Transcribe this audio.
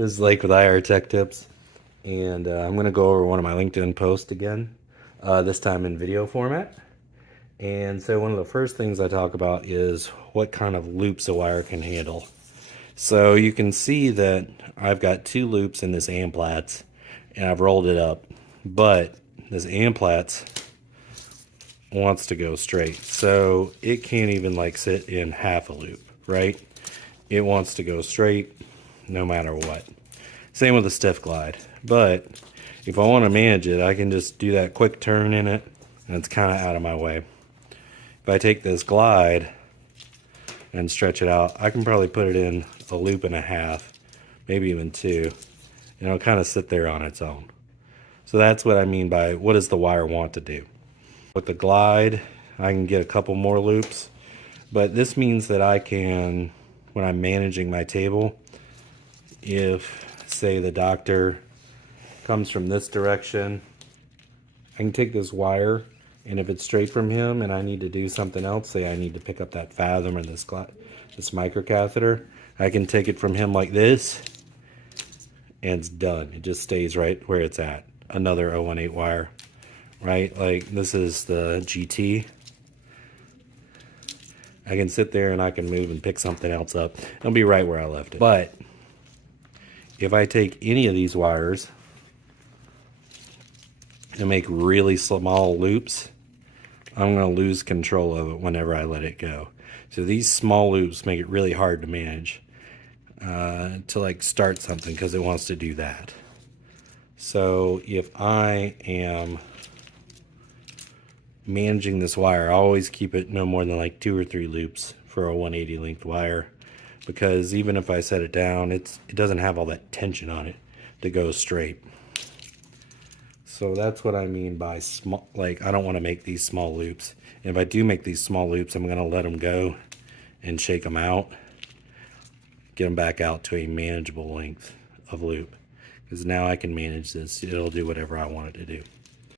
This is Lake with IR Tech Tips, and I'm going to go over one of my LinkedIn posts again, this time in video format. And so one of the first things I talk about is what kind of loops a wire can handle. So you can see that I've got two loops in this Amplatz, and I've rolled it up, but this Amplatz wants to go straight, so it can't even like sit in half a loop, right? It wants to go straight no matter what. Same with the stiff glide, but if I want to manage it, I can just do that quick turn in it, and it's kind of out of my way. If I take this glide and stretch it out, I can probably put it in a loop and a half, maybe even two, and it'll kind of sit there on its own. So that's what I mean by what does the wire want to do. With the glide, I can get a couple more loops, but this means that I can, when I'm managing my table, if say the doctor comes from this direction, I can take this wire, and if it's straight from him and I need to do something else, say I need to pick up that fathom or this microcatheter, I can take it from him like this, and it's done. It just stays right where it's at. Another 018 wire, right? Like this is the GT. I can sit there and I can move and pick something else up. It'll be right where I left it. But if I take any of these wires and make really small loops, I'm going to lose control of it whenever I let it go. So these small loops make it really hard to manage, to like start something, because it wants to do that. So if I am managing this wire, I always keep it no more than like 2 or 3 loops for a 180 length wire, because even if I set it down, it doesn't have all that tension on it to go straight. So that's what I mean by small. Like, I don't want to make these small loops. And if I do make these small loops, I'm going to let them go and shake them out, get them back out to a manageable length of loop, because now I can manage this. It'll do whatever I want it to do.